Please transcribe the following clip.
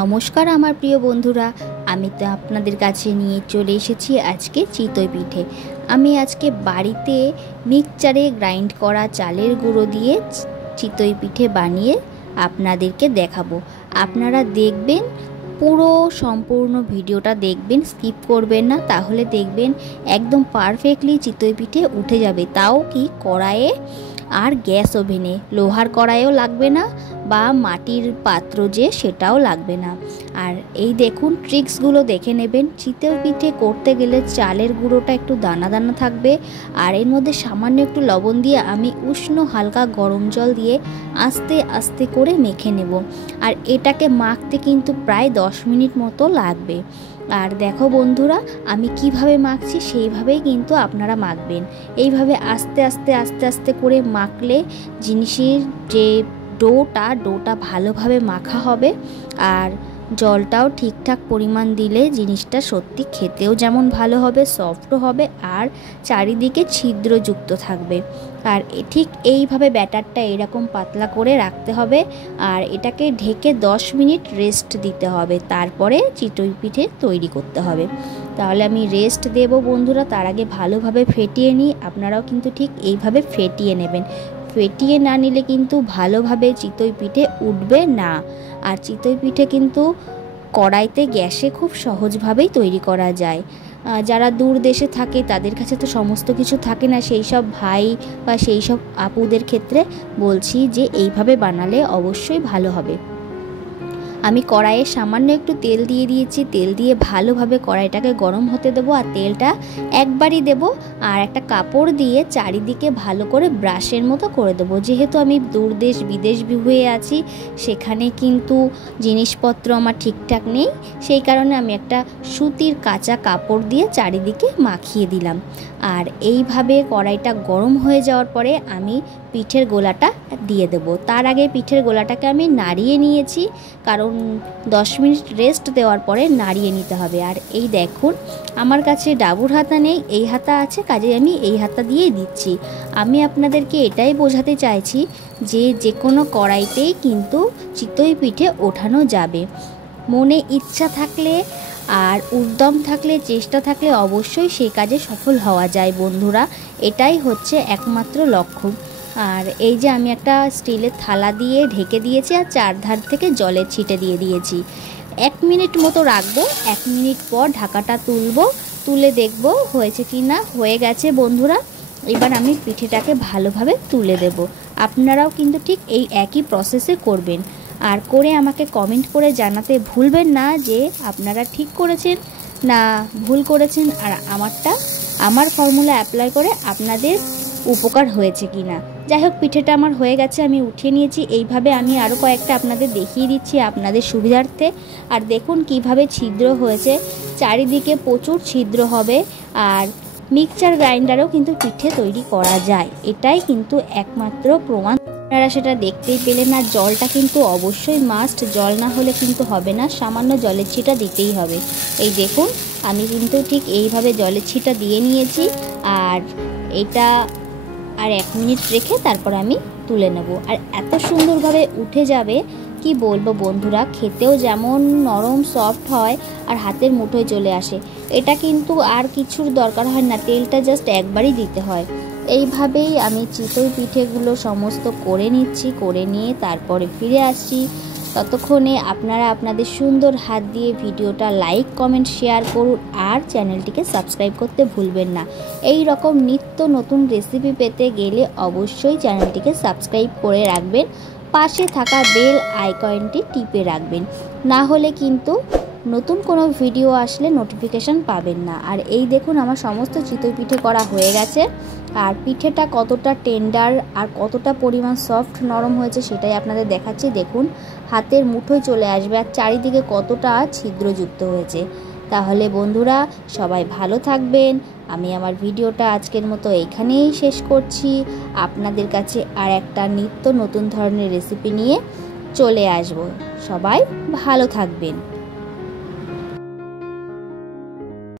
নমস্কার আমার প্রিয় বন্ধুরা, আমি তো আপনাদের কাছে নিয়ে চলে এসেছি আজকে চিতই পিঠে। আমি আজকে বাড়িতে মিক্সচারে গ্রাইন্ড করা চালের গুঁড়ো দিয়ে চিতই পিঠে বানিয়ে আপনাদেরকে দেখাবো। আপনারা দেখবেন, পুরো সম্পূর্ণ ভিডিওটা দেখবেন, স্কিপ করবেন না, তাহলে দেখবেন একদম পারফেক্টলি চিতই পিঠে উঠে যাবে। তাও কি কড়াইয়ে আর গ্যাস ওভেনে, লোহার কড়াইও লাগবে না বা মাটির পাত্র যে সেটাও লাগবে না। আর এই দেখুন ট্রিক্সগুলো দেখে নেবেন। চিতই পিঠে করতে গেলে চালের গুঁড়োটা একটু দানা দানা থাকবে, আর এর মধ্যে সামান্য একটু লবণ দিয়ে আমি উষ্ণ হালকা গরম জল দিয়ে আস্তে আস্তে করে মেখে নেব। আর এটাকে মাখতে কিন্তু প্রায় 10 মিনিট মতো লাগবে। আর দেখো বন্ধুরা, আমি কিভাবে মাখছি সেইভাবেই কিন্তু আপনারা মাখবেন। এইভাবে আস্তে আস্তে আস্তে আস্তে করে মাখলে জিনিসের যে ডোটা ভালোভাবে মাখা হবে, আর জলটাও ঠিকঠাক পরিমাণ দিলে জিনিসটা সত্যি খেতেও যেমন ভালো হবে, সফটও হবে, আর চারিদিকে ছিদ্রযুক্ত থাকবে। আর ঠিক এইভাবে ব্যাটারটা এরকম পাতলা করে রাখতে হবে, আর এটাকে ঢেকে 10 মিনিট রেস্ট দিতে হবে। তারপরে চিতই পিঠে তৈরি করতে হবে। তাহলে আমি রেস্ট দেব বন্ধুরা, তার আগে ভালোভাবে ফেটিয়ে নিই। আপনারাও কিন্তু ঠিক এইভাবে ফেটিয়ে নেবেন। ফেটিয়ে না নিলে কিন্তু ভালোভাবে চিতই পিঠে উঠবে না। আর চিতই পিঠে কিন্তু কড়াইতে গ্যাসে খুব সহজভাবেই তৈরি করা যায়। যারা দূর দেশে থাকে তাদের কাছে তো সমস্ত কিছু থাকে না, সেই সব ভাই বা সেই সব আপুদের ক্ষেত্রে বলছি যে এইভাবে বানালে অবশ্যই ভালো হবে। আমি কড়াইয়ে সামান্য একটু তেল দিয়ে দিয়েছি। তেল দিয়ে ভালোভাবে কড়াইটাকে গরম হতে দেবো, আর তেলটা একবারই দেব, আর একটা কাপড় দিয়ে চারিদিকে ভালো করে ব্রাশের মতো করে দেবো। যেহেতু আমি দূর দেশ বিদেশ হয়ে আছি, সেখানে কিন্তু জিনিসপত্র আমার ঠিকঠাক নেই, সেই কারণে আমি একটা সুতির কাঁচা কাপড় দিয়ে চারিদিকে মাখিয়ে দিলাম। আর এইভাবে কড়াইটা গরম হয়ে যাওয়ার পরে আমি পিঠের গোলাটা দিয়ে দেব। তার আগে পিঠের গোলাটাকে আমি নাড়িয়ে নিয়েছি, কারণ 10 মিনিট রেস্ট দেওয়ার পরে নাড়িয়ে নিতে হবে। আর এই দেখুন, আমার কাছে ডাবুর হাতা নেই, এই হাতা আছে, কাজে আমি এই হাতা দিয়েই দিচ্ছি। আমি আপনাদেরকে এটাই বোঝাতে চাইছি যে কোনো কড়াইতেই কিন্তু চিতই পিঠে ওঠানো যাবে। মনে ইচ্ছা থাকলে আর উদ্যম থাকলে, চেষ্টা থাকলে অবশ্যই সেই কাজে সফল হওয়া যায় বন্ধুরা। এটাই হচ্ছে একমাত্র লক্ষ্য। আর এই যে আমি একটা স্টিলের থালা দিয়ে ঢেকে দিয়েছি, আর চারধার থেকে জলের ছিটে দিয়ে দিয়েছি। 1 মিনিট মতো রাখবো। 1 মিনিট পর ঢাকাটা তুলে দেখব হয়েছে কি না। হয়ে গেছে বন্ধুরা। এবার আমি পিঠেটাকে ভালোভাবে তুলে দেব। আপনারাও কিন্তু ঠিক এই একই প্রসেসে করবেন। আর করে আমাকে কমেন্ট করে জানাতে ভুলবেন না যে আপনারা ঠিক করেছেন না ভুল করেছেন, আর আমার ফর্মুলা অ্যাপ্লাই করে আপনাদের উপকার হয়েছে কি না। যাই হোক, পিঠেটা আমার হয়ে গেছে, আমি উঠিয়ে নিয়েছি। এইভাবে আমি আরও কয়েকটা আপনাদের দেখিয়ে দিচ্ছি আপনাদের সুবিধার্থে। আর দেখুন কিভাবে ছিদ্র হয়েছে, চারিদিকে প্রচুর ছিদ্র হবে। আর মিক্সচার গ্রাইন্ডারেও কিন্তু পিঠে তৈরি করা যায়, এটাই কিন্তু একমাত্র প্রমাণ। আপনারা সেটা দেখতেই পেলেন। আর জলটা কিন্তু অবশ্যই মাস্ট, জল না হলে কিন্তু হবে না, সামান্য জলের ছিটা দিতেই হবে। এই দেখুন, আমি কিন্তু ঠিক এইভাবে জলের ছিটা দিয়ে নিয়েছি। আর এটা আর 1 মিনিট রেখে তারপর আমি তুলে নেব। আর এত সুন্দরভাবে উঠে যাবে কি বলবো বন্ধুরা, খেতেও যেমন নরম সফট হয় আর হাতের মুঠোয় চলে আসে। এটা কিন্তু আর কিছুর দরকার হয় না, তেলটা জাস্ট একবারই দিতে হয়। এইভাবেই আমি চিতই পিঠেগুলো সমস্ত করে নিচ্ছি, করে নিয়ে তারপরে ফিরে আসছি। ততক্ষণে আপনারা আপনাদের সুন্দর হাত দিয়ে ভিডিওটা লাইক, কমেন্ট, শেয়ার করুন, আর চ্যানেলটিকে সাবস্ক্রাইব করতে ভুলবেন না। এই রকম নিত্য নতুন রেসিপি পেতে গেলে অবশ্যই চ্যানেলটিকে সাবস্ক্রাইব করে রাখবেন, পাশে থাকা বেল আইকনটি টিপে রাখবেন, না হলে কিন্তু নতুন কোনো ভিডিও আসলে নোটিফিকেশান পাবেন না। আর এই দেখুন, আমার সমস্ত চিতই পিঠে করা হয়ে গেছে। আর পিঠেটা কতটা টেন্ডার আর কতটা পরিমাণ সফট নরম হয়েছে সেটাই আপনাদের দেখাচ্ছি। দেখুন, হাতের মুঠোয় চলে আসবে, আর চারিদিকে কতটা ছিদ্রযুক্ত হয়েছে। তাহলে বন্ধুরা, সবাই ভালো থাকবেন। আমি আমার ভিডিওটা আজকের মতো এইখানেই শেষ করছি। আপনাদের কাছে আর একটা নিত্য নতুন ধরনের রেসিপি নিয়ে চলে আসব। সবাই ভালো থাকবেন।